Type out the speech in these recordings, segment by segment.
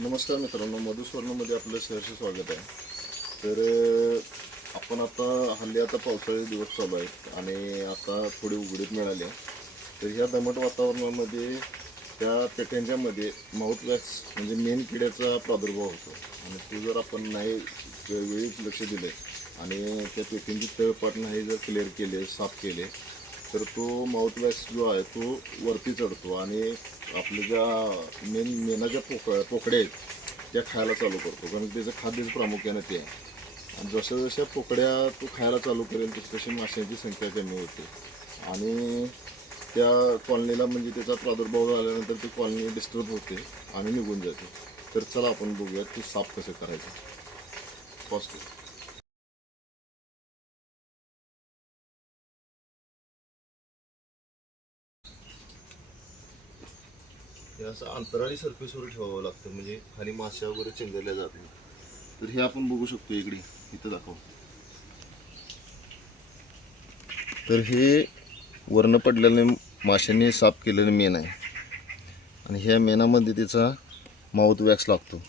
नमस्कार मित्रांनो, मधुस्वर्णमध्ये आपलं सहर्ष स्वागत आहे. तर आपण आता हल्ली पावसाळे दिवस चालू आहेत आणि आता थोडी उघडीप मिळाली आहे. तर ह्या दमट वातावरणामध्ये त्या पेट्यांच्यामध्ये माउथ वॅक्स म्हणजे मेन किड्याचा प्रादुर्भाव होतो आणि तो जर आपण नाही वेळीच लक्ष दिले आणि त्या पेट्यांची तळपाट नाही जर क्लिअर केले, साफ केले, तर तो माउथ वॅक्स जो आहे तो वरती चढतो आणि आपल्या ज्या मेनाच्या पोकड्या आहेत त्या खायला चालू करतो, कारण त्याचं खाद्यच प्रामुख्याने ते आहे. आणि जसं जशा पोकड्या तो खायला चालू करेल तशी माशांची संख्या कमी होते आणि त्या कॉलनीला म्हणजे त्याचा प्रादुर्भाव झाल्यानंतर ती कॉलनी डिस्टर्ब होते आणि निघून जाते. तर चला आपण बघूयात की साफ कसं करायचं. फर्स्ट हे असं अंतराळी सरफेसवर ठेवावं लागतं, म्हणजे खाली माश्या वगैरे चिंगरल्या जात नाही. तर हे आपण बघू शकतो इकडे, इथं दाखव. तर हे वर्ण पडलेले माशांनी साफ केलेलं मेन आहे आणि ह्या मेनामध्ये त्याचा माउथ वॅक्स लागतो,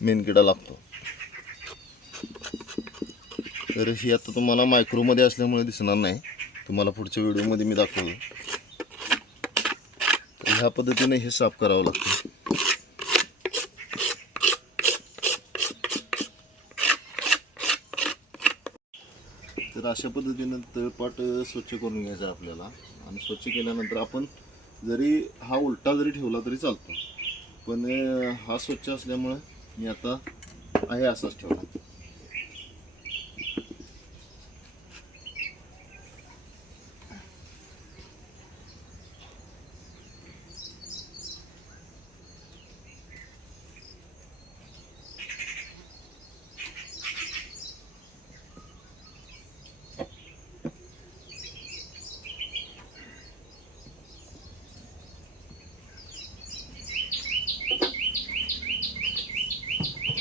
मेनकिडा लागतो. तर ही आता तुम्हाला मायक्रोमध्ये असल्यामुळे दिसणार नाही, तुम्हाला पुढच्या व्हिडिओमध्ये मी दाखवतो. तर ह्या पद्धतीने हे साफ करावं लागतं. तर अशा पद्धतीनं तळपाट स्वच्छ करून घ्यायचं आपल्याला आणि स्वच्छ केल्यानंतर आपण जरी हा उलटा जरी ठेवला तरी चालतो, पण हा स्वच्छ असल्यामुळे मी आता आहे असाच ठेवला.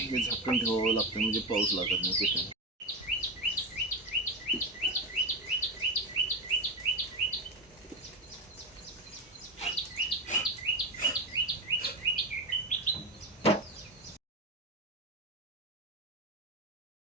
हे झाकण ठेवावं लागतं म्हणजे पाऊस लागत नाही.